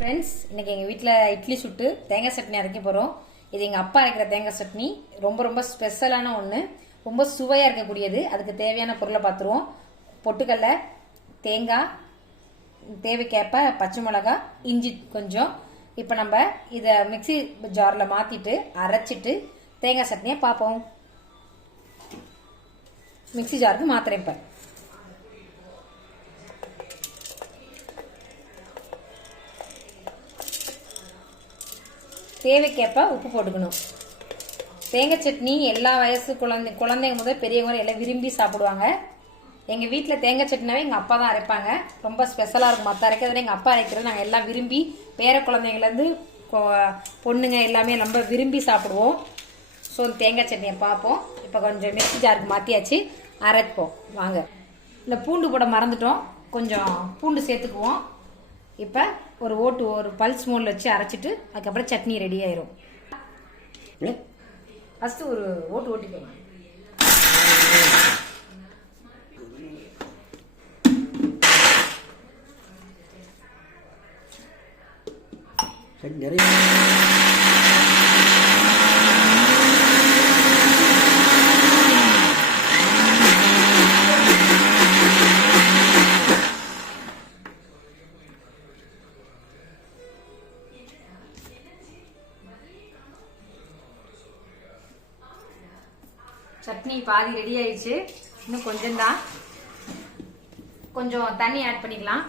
Friends, இன்னைக்கு எங்கள் வீட்டில் இட்லி சுட்டு தேங்காய் சட்னி அரைக்க போகிறோம். இது எங்கள் அப்பா அரைக்கிற தேங்காய் சட்னி. ரொம்ப ரொம்ப ஸ்பெஷலான ஒன்று, ரொம்ப சுவையாக இருக்கக்கூடியது. அதுக்கு தேவையான பொருளை பார்த்துருவோம். பொட்டுக்கடலை, தேங்காய், தேவைக்கேற்ப பச்சை மிளகா, இஞ்சி கொஞ்சம். இப்போ நம்ம இதை மிக்சி ஜாரில் மாற்றிட்டு அரைச்சிட்டு தேங்காய் சட்னியை பார்ப்போம். மிக்சி ஜாருக்கு மாத்திரேன். இப்போ தேவைக்கேற்ப உப்பு போட்டுக்கணும். தேங்காய் சட்னி எல்லா வயசு குழந்தைங்க முதல் பெரியவங்க எல்லாம் விரும்பி சாப்பிடுவாங்க. எங்கள் வீட்டில் தேங்காய் சட்னினாவே எங்கள் அப்பா தான் அரைப்பாங்க. ரொம்ப ஸ்பெஷலாக இருக்கும். மற்ற அரைக்கிறதுல எங்கள் அப்பா அரைக்கிறது நாங்கள் எல்லாம் விரும்பி, பேர குழந்தைங்கலேருந்து பொண்ணுங்க எல்லாமே ரொம்ப விரும்பி சாப்பிடுவோம். ஸோ தேங்காய் சட்னியை பார்ப்போம். இப்போ கொஞ்சம் மிக்சி ஜாருக்கு மாற்றியாச்சு, அரைப்போம் வாங்க. இல்லை, பூண்டு போட மறந்துட்டோம், கொஞ்சம் பூண்டு சேர்த்துக்குவோம். இப்போ ஒரு பல்ஸ் மோடில் வச்சு அரைச்சிட்டு அதுக்கப்புறம் சட்னி ரெடி ஆயிரும். ஃபஸ்ட்டு ஒரு ஓட்டிக்கோங்க. நிறைய சட்னி பாதி ரெடி ஆயிடுச்சு. இன்னும் கொஞ்சம் தான், கொஞ்சம் தண்ணி ஆட் பண்ணிக்கலாம்.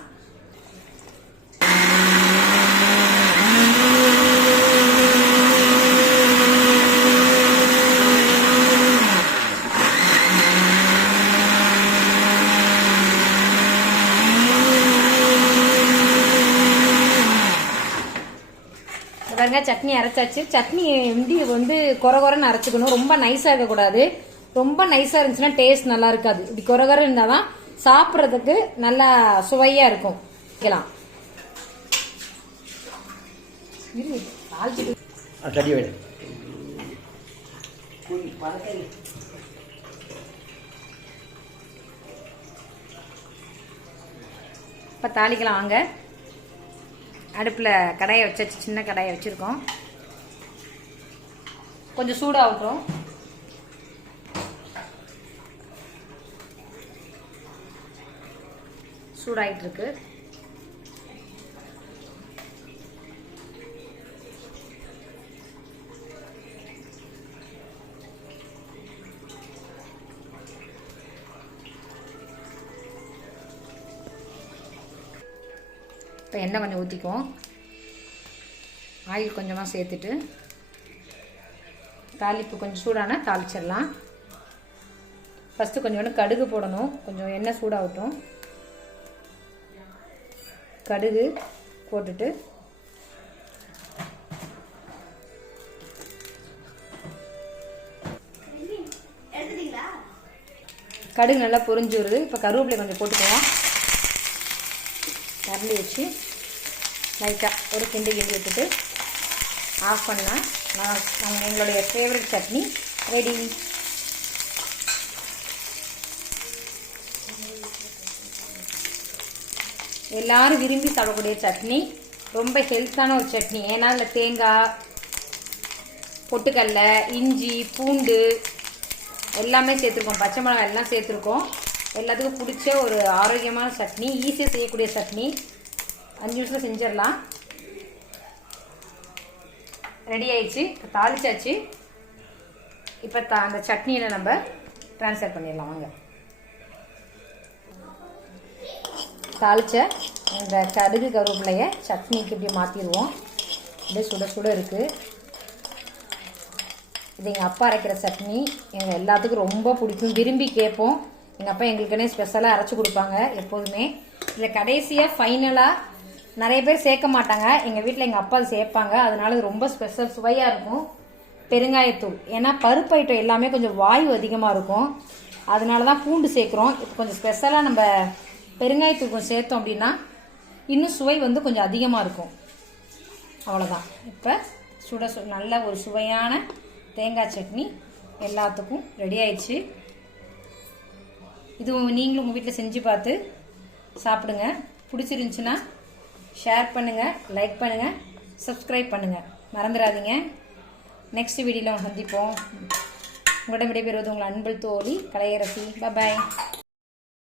பாருங்க, சட்னி அரைச்சாச்சு. சட்னி வந்து கொரகொரன்னு அரைச்சிக்கணும். ரொம்ப நைஸா இருக்கக்கூடாது. ரொம்ப நைஸா இருந்துச்சுன்னா டேஸ்ட் நல்லா இருக்காது. இப்படி கொரகொர இருந்தாதான் சாப்பிட்றதுக்கு நல்லா சுவையா இருக்கும். இப்ப தாளிக்கலாம் வாங்க. அடுப்புல கடாயை வச்சாச்சு, சின்ன கடாயை வச்சிருக்கோம். கொஞ்சம் சூடாகட்டும். சூடாயிட்டு இருக்கு. இப்போ எண்ணெய் கொஞ்சம் ஊற்றிக்குவோம். ஆயில் கொஞ்சமாக சேர்த்துட்டு தாளிப்பு கொஞ்சம் சூடானா தாளிச்சிடலாம். ஃபஸ்ட்டு கொஞ்சோண்டு கடுகு போடணும். கொஞ்சம் எண்ணெய் சூடாகட்டும். கடுகு போட்டுட்டு கடுகு நல்லா பொரிஞ்சு வருது. இப்போ கருவேப்பிலை கொஞ்சம் போட்டுக்குவோம். கரண்டி வச்சு லைட்டாக ஒரு கிண்டி விட்டுட்டு ஆஃப் பண்ணால் நம்ம எங்களுடைய ஃபேவரட் சட்னி ரெடி. எல்லாரும் விரும்பி சாப்பிடக்கூடிய சட்னி, ரொம்ப ஹெல்த்தான ஒரு சட்னி. ஏன்னா அதில் தேங்காய், பொட்டுக்கடலை, இஞ்சி, பூண்டு எல்லாமே சேர்த்துருக்கோம். பச்சை மிளகாய் எல்லாம் சேர்த்துருக்கோம். எல்லாத்துக்கும் பிடிச்ச ஒரு ஆரோக்கியமான சட்னி, ஈஸியாக செய்யக்கூடிய சட்னி. 5 நிமிஷத்தில் செஞ்சிடலாம். ரெடி ஆயிடுச்சு. இப்போ தாளிச்சாச்சு. இப்போ அந்த சட்னியில் நம்ம ட்ரான்ஸ்ஃபர் பண்ணிடலாம் வாங்க. தாளிச்ச இந்த கடுகு கருவேப்பிலையை சட்னிக்கு இப்படி மாற்றிடுவோம். அப்படியே சுட சுட இருக்குது. இது எங்கள் அப்பா அரைக்கிற சட்னி. எங்கள் எல்லாத்துக்கும் ரொம்ப பிடிக்கும், விரும்பி கேட்போம். எங்கள் அப்பா எங்களுக்குன்னே ஸ்பெஷலாக அரைச்சி கொடுப்பாங்க எப்போதுமே. இதில் கடைசியாக ஃபைனலாக நிறைய பேர் சேர்க்க மாட்டாங்க. எங்கள் வீட்டில் எங்கள் அப்பா சேர்ப்பாங்க. அதனால இது ரொம்ப ஸ்பெஷல், சுவையாக இருக்கும். பெருங்காயத்தூள், ஏன்னா பருப்பு ஐட்டம் எல்லாமே கொஞ்சம் வாயு அதிகமாக இருக்கும். அதனால தான் பூண்டு சேர்க்குறோம். இப்போ கொஞ்சம் ஸ்பெஷலாக நம்ம பெருங்காயத்தூள் கொஞ்சம் சேர்த்தோம் அப்படின்னா இன்னும் சுவை வந்து கொஞ்சம் அதிகமாக இருக்கும். அவ்வளோதான். இப்போ நல்ல ஒரு சுவையான தேங்காய் சட்னி எல்லாத்துக்கும் ரெடி ஆயிடுச்சு. இது நீங்களும் உங்கள் வீட்டில் செஞ்சு பார்த்து சாப்பிடுங்க. பிடிச்சிருந்துச்சுன்னா ஷேர் பண்ணுங்கள், லைக் பண்ணுங்கள், சப்ஸ்கிரைப் பண்ணுங்கள், மறந்துடாதீங்க. நெக்ஸ்ட் வீடியோவில் சந்திப்போம். உங்களிடம் விடைபெறுவது உங்கள் அன்பு தோழி கலையரசி. பாய்.